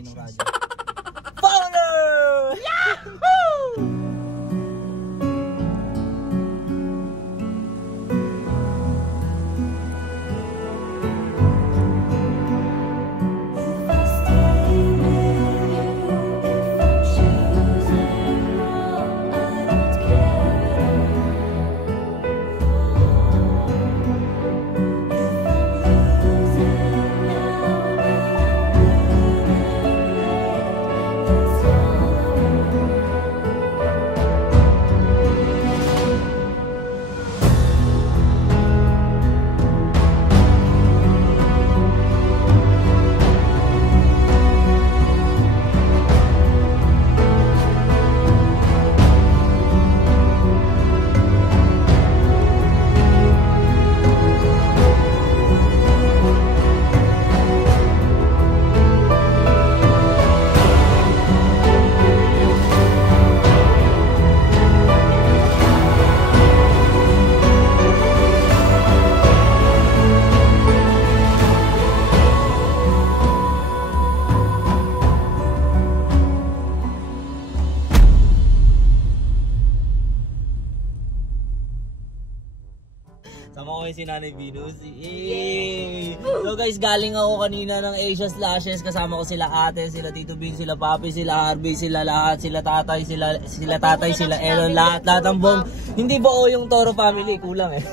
ingay ng radyo. Fowler! Yahoo! Sama ko si Nanay Venus. So guys, galing ako kanina ng Asia Slashes. Kasama ko sila ate, sila Tito Bing, sila Papi, sila Harvey, sila lahat, sila tatay, sila Aaron, lahat ng buong. Hindi buo yung Toro family, kulang eh.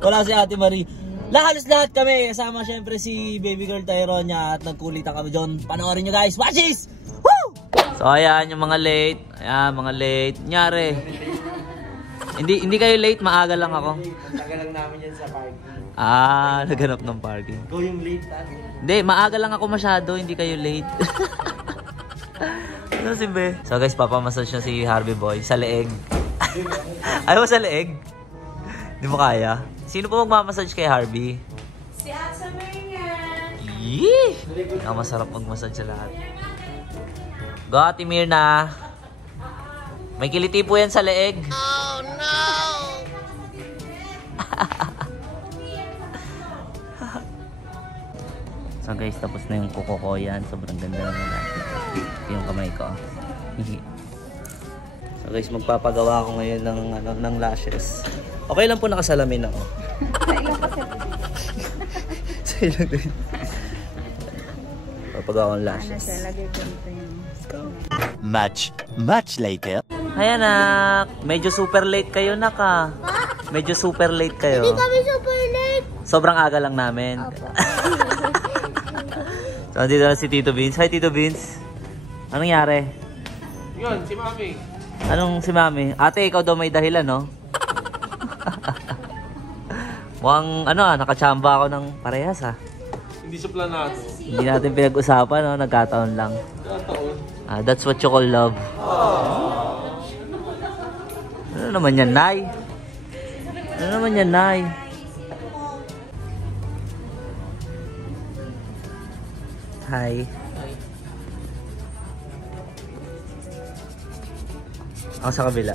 Wala si Ate Marie. Halos lahat kami. Kasama syempre si baby girl Tyronia at nagkulitan kami dyan. Panoorin nyo guys. Watch this! Woo! So ayan yung mga late. Ayan, mga late. Nyari. Hindi kayo late, maaga lang ako. Tagal lang namin yan sa parking. Ah, naganap ng parking. Ikaw yung late Hindi, maaga lang ako masyado, hindi kayo late. Ano si Be? So guys, papamassage na si Harvey Boy sa leeg. Ayaw mo sa leeg? Hindi mo kaya? Sino po magmamassage kay Harvey? Si Asa Marian. Yee! Masarap magmassage sa lahat. Go, Ate Mirna. May kiliti po yan sa leeg. Oh no! So guys, tapos na yung kuko ko yan. Sobrang ganda naman natin. Ito yung kamay ko. So guys, magpapagawa ako ngayon ng lashes. Okay lang po nakasalamin ako. Sa ilang din. Papagawa akong lashes. Much later. Hi anak, medyo super late kayo nak ah. Medyo super late kayo. Hindi kami super late. Sobrang aga lang namin. So dito na si Tito Vince. Hi Tito Vince. Anong nangyari? Yun, si Mami. Anong si Mami? Ate, ikaw daw may dahilan no? Mukhang nakachamba ako ng parehas ha. Hindi sa planado. Hindi natin pinag-usapan no, nagkataon lang. Nagkataon. That's what you call love. Ano naman yan, Nay? Ano naman yan, Nay? Hi. Ako sa kabila.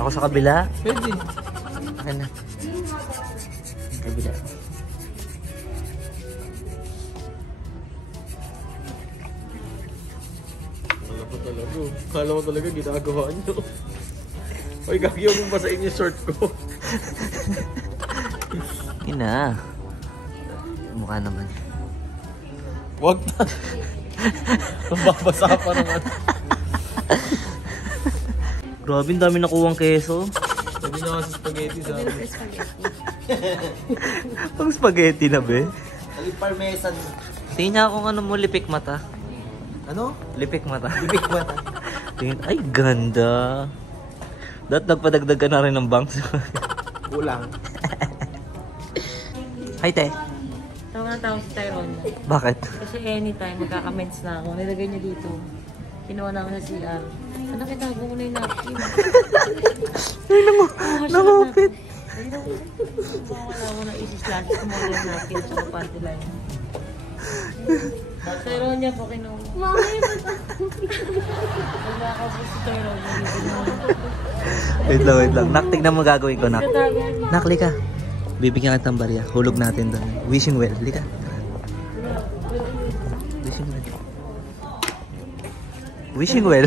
Ako sa kabila? Pwede. Akin na. Kabila. Kala mo talaga ginagawa nyo. Oy, gagyaw mong basahin yung short ko. Ina. Mukha naman. Wag na. Mababasa pa naman. Grabe, ang dami nakuwang keso. Sabi na sa spaghetti sa amin. Pang spaghetti na be. Aling parmesan. Tingnan kung ano mo, lipik mata. Ano? Lipik mata. Lipik mata. Tingin, ay ganda. Dapat nagpadagdag ka na rin ng bangs. Kulang. Hi, te. Tawag na tawag si Tyrone. Bakit? Kasi anytime magkakaments na ako. Nilagay niya dito. Kinuha namin sa CR. Ano kitago mo na yung napkin? Ay, nangupit. Wala mo na isi-slash. Kumuha yung napkin sa panty line. Tyrone niya po kinuha. Mami, wala ka po si Tyrone. Wait lang. Nak, tignan mo gagawin ko, Nak. Nak, lika. Bibigyan ka ng barya. Hulog natin doon. Wishing well. Lika. Wishing well.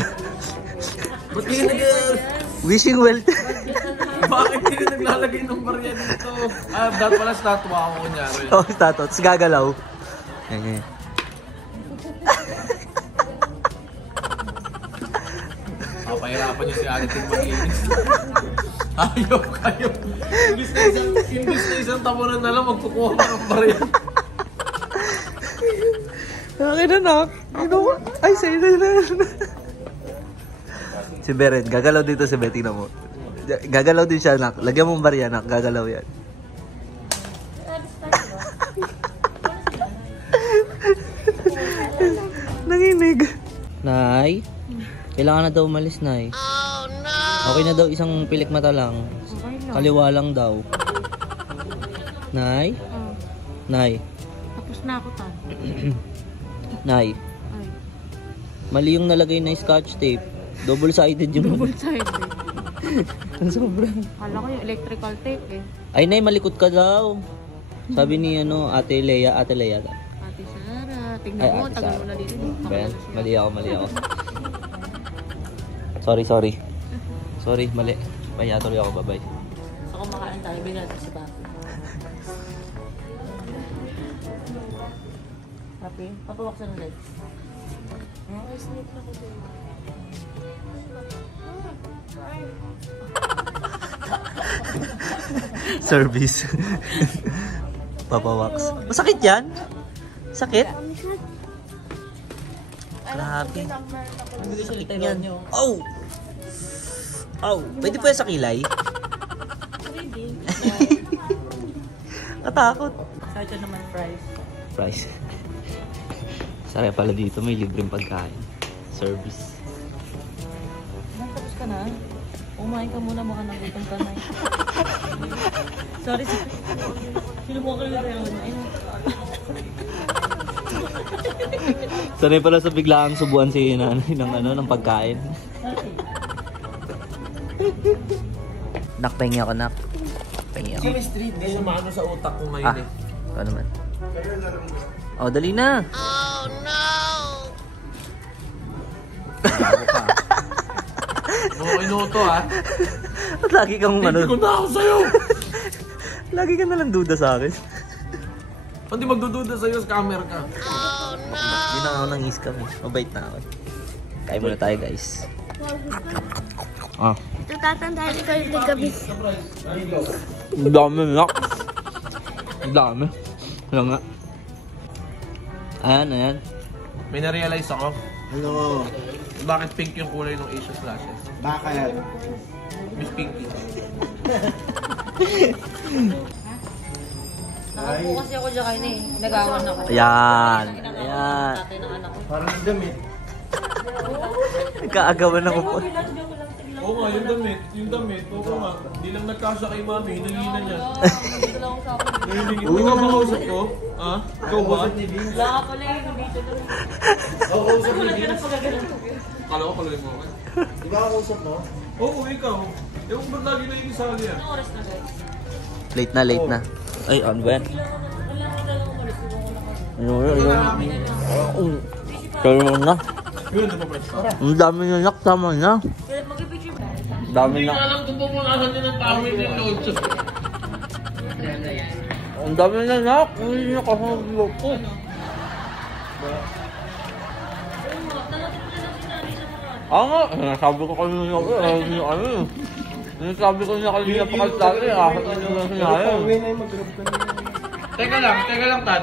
Ba't kayo Wishing well. Bakit hindi naglalagay ng barya dito? Dapat pala statwa ako kunyari. Oh, statwa. Tapos gagalaw. Ganyan. Pahirapan niyo si Aliting makinis. Ayaw kayo. Imbis na isang tabunan na lang, magkukuha ka ng barya. Akin anak. Ay, sa'yo na. Si Beren, gagalaw dito si Betty na mo. Gagalaw din siya, anak. Lagyan mong barya, anak. Gagalaw yan. Nanginig. Nay, kailangan na daw umalis, Nay. Oh, no! Okay na daw isang pilik mata lang. Kaliwa lang daw. Nay? Nay. Tapos na ako, Tan. Nay. Ay. Mali yung nalagay na scotch tape. Double-sided yung... Double-sided. Sobrang. Kala ko yung electrical tape eh. Ay, Nay, malikot ka daw. Sabi ni Ate Lea. Ate Sara, tingnan Ay, mo, Ate tagal Sara. mo na dito. Ben, mali ako. Sorry. Sorry, mali. Bye, tuloy ako, bye-bye. So kumakain tayo, bigyan natin si Papi. Papi, papawaksan ulit. Sleep na ko din. Service. Papa wax. Masakit yan? Sakit? Grabe. Sakit yan. Oh! Oh! Pwede po yan sa kilay? Katakot. Sarja naman fries. Price. Sarap pala dito, may libreng pagkain. Service. Tapos ka na? Umain ka muna, baka nagutom ka na. Sorry. Sino mo ka lang rin? Sanay pala sa biglaang subuan si nanay ng pagkain. Nakpahingi ako, nak. Pahingi ako. Chemistry, hindi siya maano sa utak ko ngayon eh. Ikaw naman. Oh, dali na. Oh no! Oo, inuto ha. At lagi kang Hindi ko na ako sa'yo. Lagi ka nalang duda sa akin. Hindi magdududa sa'yo, scammer ka. Oh no! Hindi na ako nang iskam eh. Mabait na ako. Kain muna tayo, guys. Ah. Ito tatandaan ko yung gabi. Ang dami na. Ang dami. Wala nga. Ayan. May na-realize ako. Ano? Bakit pink yung kulay ng Asian Slashes? Bakit? Miss Pinky. Nakapo kasi ako dyan kayo na eh. Nagawan ako. Ayan. Tatay ng anak ko. Parang damit. Nagkaagawan ako po. Oo nga, yung damit. Oo nga. Hindi lang nagkasya kay mami, hinangina niya. Ikaw ba kausap ko? Ha? Ikaw ba? Wala ka pala eh. Nabito doon. Kala ko pala mo. Di ba ako usap mo? Oo, ikaw. Ewan ba't lagi na yung isali yan? Anong oras na guys? Late na. Ay, ano ba yan? Kaya na. Yun, di ba press? Ang dami na nak, tama na. Kaya mag-picture ba? Dami Hindi na. nga alam kung pupunasan niya ng tao yung load. Ang dami na nak. Hindi na kasama ko. Nga, sabi ko kanina Sinasabi ko niya kanina pa kasi dati, ahit na nila sinayo. Teka lang, Tad.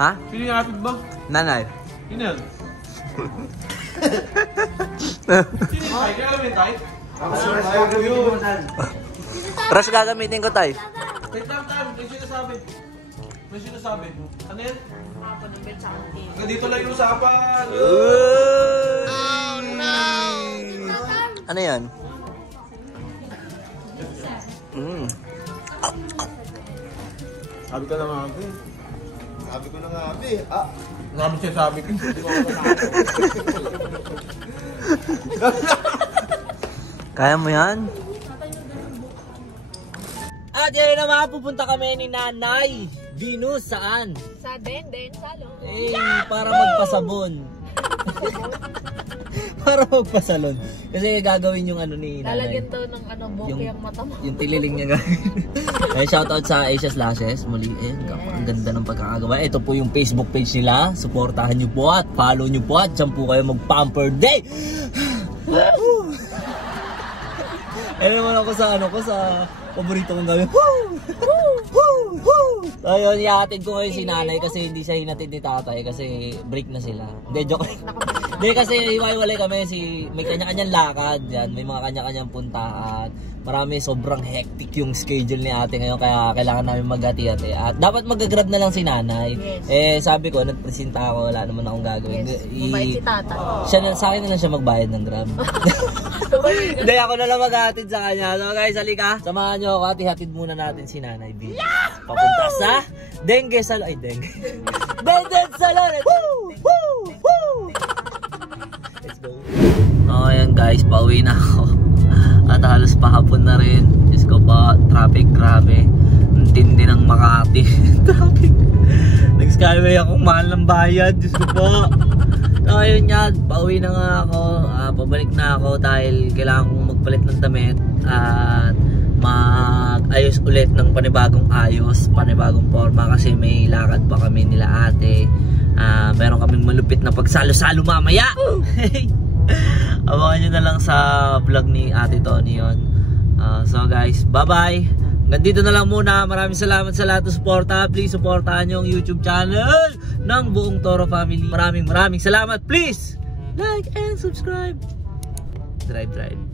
Ha? Sino yung atid ba? Nanay. Sino yan? Sino yung Tay? Kaya alam yung Tay? Rush gagamitin ko, tay. Wait lang, Tad. May sinasabi. Ano yan? Dito lang yung usapan. Ano yan? Sabi ko na nga, Abi. Marami siya sabi ko. Kaya mo yan? At yan na mga pupunta kami ni Nanay Venus saan? Sa Den, Salon. Eh, para magpasabon. Para magpasalon. Kasi gagawin yung ano ni Lalagyan nanay. daw ng ano, bokeh ang mata mo. Yung tililing niya gagawin. Ay, shoutout sa Asia's Lashes. Muli, ang ganda ng pagkakagawa. Ito po yung Facebook page nila. Suportahan nyo po at follow nyo po at dyan po kayo mag-pamper day! Eh naman ako sa paborito kong gawin. So yun, ihatid ko ngayon si nanay kasi hindi siya hinatid ni tatay kasi break na sila. Hindi, joke. Hindi kasi iwaiwalay kami, may kanya-kanyang lakad yan, may mga kanya-kanyang puntahan. Marami, sobrang hectic yung schedule ni ate ngayon kaya kailangan namin maghati-hati. At dapat mag-grab na lang si nanay. Yes. Eh sabi ko, nagpresenta ako, wala naman akong gagawin. Yes. Mabait si tata. Sa akin na lang siya magbayad ng grab. Hindi, ako na lang maghatid sa kanya. So guys, halika. Samahan nyo ako at ihatid muna natin si Nanay B. Papunta sa Dengue Salon. Ay, Dengue. Dengue Salon. Woo! Woo! Woo! Let's go. Oh, ayan guys, pauwi na ako. At halos pahapon na rin. Diyos ko pa, traffic, grabe. Ang tindi ng Makati. Traffic. Nag-skyway akong mahal ng bayad. Diyos ko po. So ayun yan, pauwi na nga ako. Pabalik na ako dahil kailangan kong magpalit ng damit. At mag-ayos ulit ng panibagong ayos, panibagong forma kasi may lakad pa kami nila ate. Meron kaming malupit na pagsalo-salo mamaya. Abangan nyo na lang sa vlog ni Ate Tony yun. So guys, bye bye. Nandito na lang muna. Maraming salamat sa lahat ng suporta. Please supportahan nyo ang YouTube channel ng buong Toro family. Maraming salamat. Please like and subscribe. Drive.